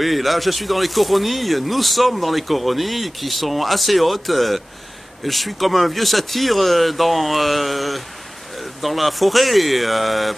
Oui, là je suis dans les coronilles, nous sommes dans les coronilles qui sont assez hautes. Je suis comme un vieux satyre dans la forêt,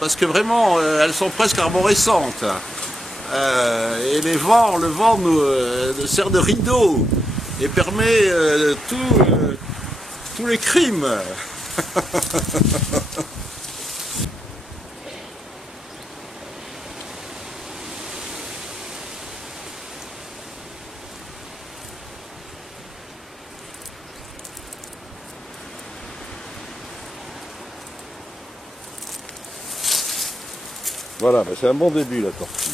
parce que vraiment elles sont presque arborescentes. Et le vent nous sert de rideau et permet tous les crimes. Voilà, c'est un bon début la tortue.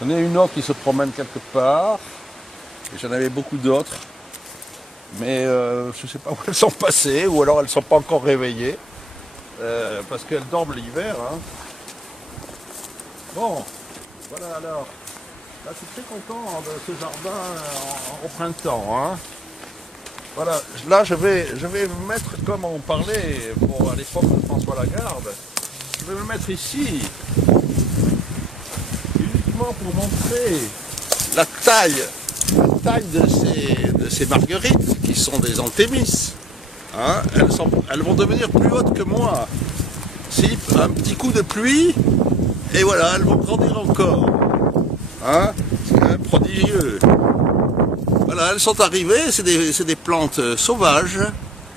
J'en ai une autre qui se promène quelque part, et j'en avais beaucoup d'autres, mais je ne sais pas où elles sont passées, ou alors elles ne sont pas encore réveillées, parce qu'elles dorment l'hiver. Hein. Bon, voilà alors. Là, je suis très content de ce jardin au printemps. Hein. Voilà, là je vais me mettre comme on parlait à l'époque de François Lagarde. Je vais me mettre ici, uniquement pour montrer la taille de ces marguerites qui sont des anthémis. Hein, elles vont devenir plus hautes que moi. Si un petit coup de pluie, et voilà, elles vont grandir encore. Hein, c'est quand même prodigieux. Voilà, elles sont arrivées, c'est des plantes sauvages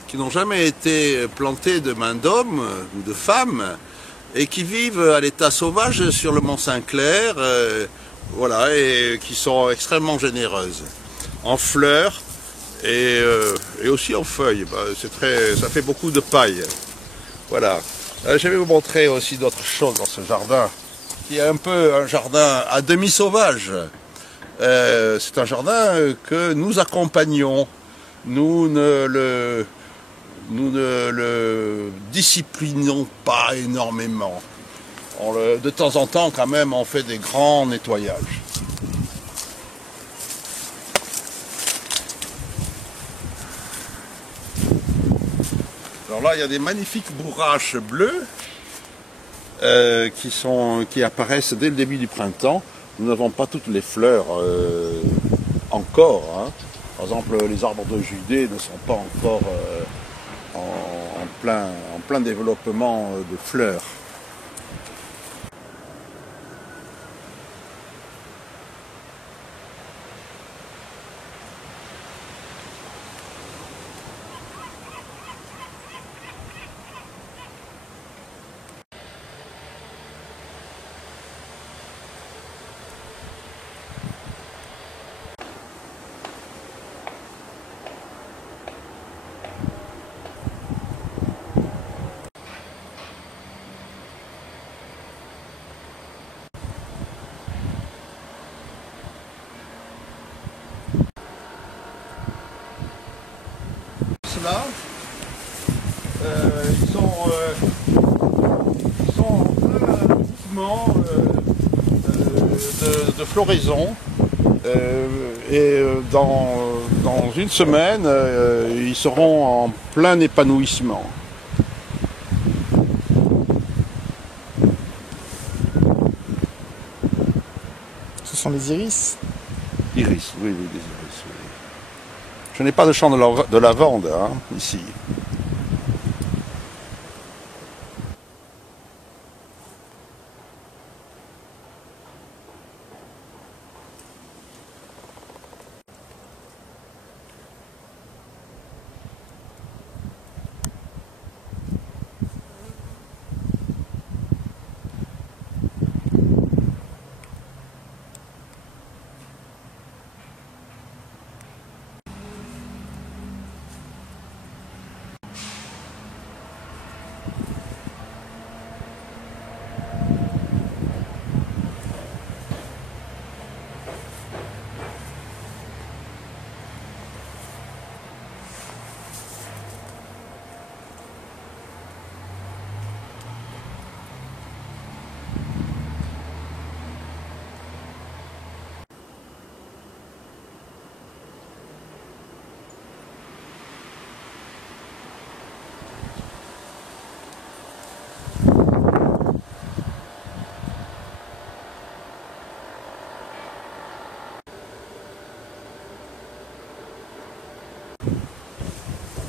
qui n'ont jamais été plantées de main d'homme ou de femme et qui vivent à l'état sauvage sur le mont Saint-Clair, voilà, et qui sont extrêmement généreuses en fleurs et aussi en feuilles. Ça fait beaucoup de paille. Voilà. Je vais vous montrer aussi d'autres choses dans ce jardin qui est un peu un jardin à demi sauvage. C'est un jardin que nous accompagnons. Nous ne le disciplinons pas énormément. De temps en temps, quand même, on fait des grands nettoyages. Alors là, il y a des magnifiques bourraches bleues qui apparaissent dès le début du printemps. Nous n'avons pas toutes les fleurs encore. Hein. Par exemple, les arbres de Judée ne sont pas encore en plein développement de fleurs. Là, ils sont en plein mouvement de floraison et dans une semaine, ils seront en plein épanouissement. Ce sont les iris? Iris, oui, des iris. Oui. Je n'ai pas de champ de lavande hein, ici.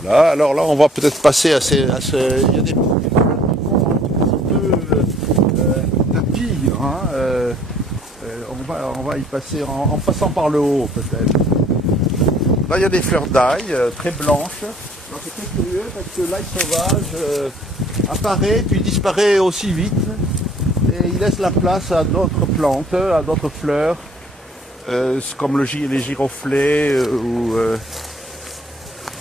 Voilà, alors là on va peut-être passer à ces... Il y a des fleurs qui sont un peu tapis, hein, on va y passer en passant par le haut peut-être. Là il y a des fleurs d'ail très blanches. Alors c'est très curieux parce que l'ail sauvage apparaît puis disparaît aussi vite et il laisse la place à d'autres plantes, à d'autres fleurs, comme les giroflées ou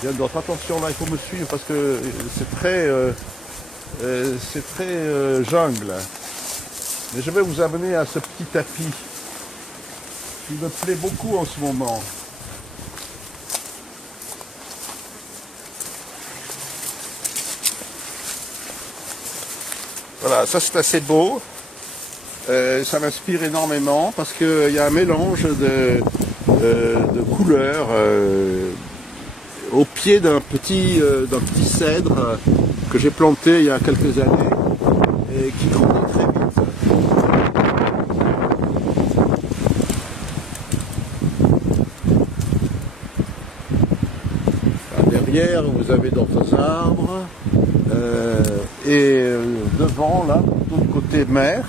bien d'autres. Attention là, il faut me suivre parce que c'est très jungle. Mais je vais vous amener à ce petit tapis qui me plaît beaucoup en ce moment. Voilà, ça c'est assez beau. Ça m'inspire énormément parce qu'il y a un mélange de couleurs au pied d'un petit cèdre que j'ai planté il y a quelques années et qui grandit très vite. Derrière, vous avez d'autres arbres et devant, là, de l'autre côté mer,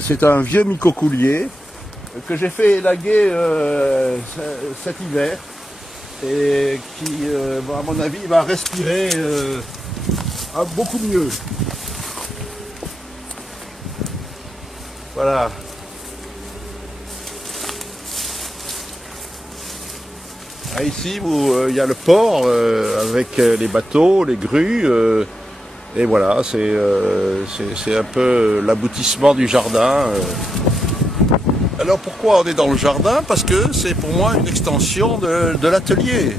c'est un vieux micocoulier que j'ai fait élaguer cet hiver et qui, à mon avis, va respirer beaucoup mieux. Voilà. Ah, ici, il y a le port avec les bateaux, les grues. Et voilà, c'est un peu l'aboutissement du jardin. Alors pourquoi on est dans le jardin? Parce que c'est pour moi une extension de l'atelier.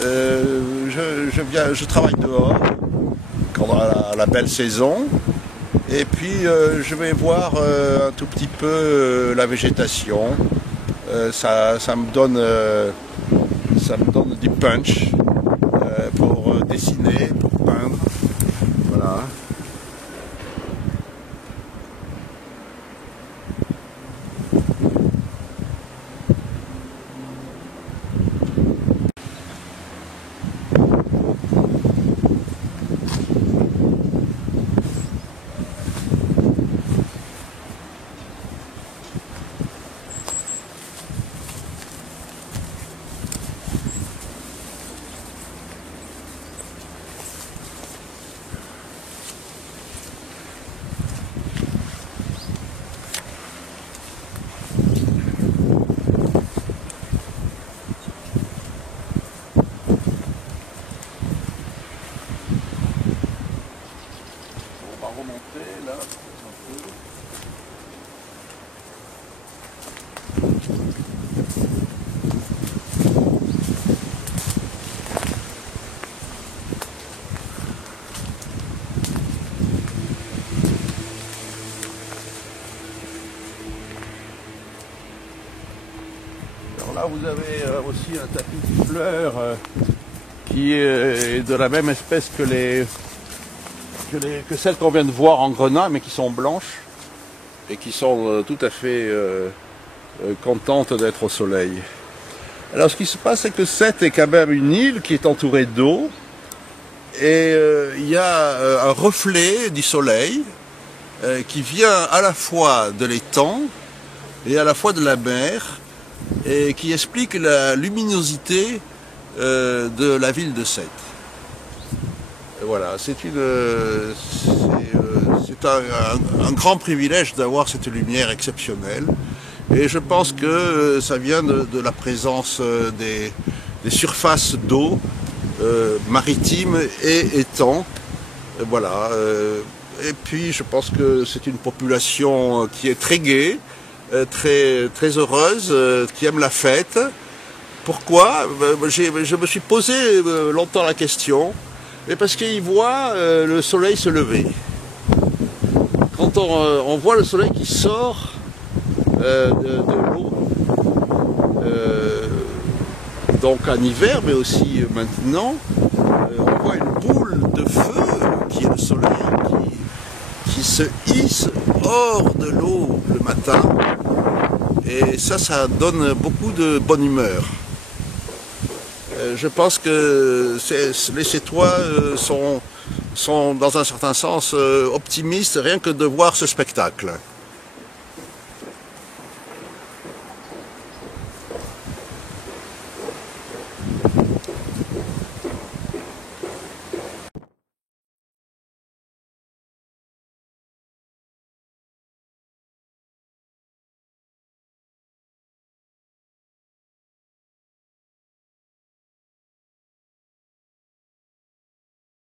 Je travaille dehors, quand la belle saison, et puis je vais voir un tout petit peu la végétation. Ça me donne du punch pour dessiner, pour peindre. Voilà. Remonter là un peu. Alors là vous avez aussi un tapis de fleurs qui est de la même espèce que celles qu'on vient de voir en grenat, mais qui sont blanches et qui sont tout à fait contentes d'être au soleil. Alors ce qui se passe, c'est que Sète est quand même une île qui est entourée d'eau et il y a un reflet du soleil qui vient à la fois de l'étang et à la fois de la mer et qui explique la luminosité de la ville de Sète. Voilà, c'est un grand privilège d'avoir cette lumière exceptionnelle et je pense que ça vient de la présence des surfaces d'eau maritimes et étangs. Voilà, et puis je pense que c'est une population qui est très gaie, très heureuse, qui aime la fête. Pourquoi? Je me suis posé longtemps la question. Mais parce qu'ils voient le soleil se lever. Quand on voit le soleil qui sort de l'eau, donc en hiver, mais aussi maintenant, on voit une boule de feu qui est le soleil qui se hisse hors de l'eau le matin. Et ça donne beaucoup de bonne humeur. je pense que les Sétois sont dans un certain sens optimistes rien que de voir ce spectacle.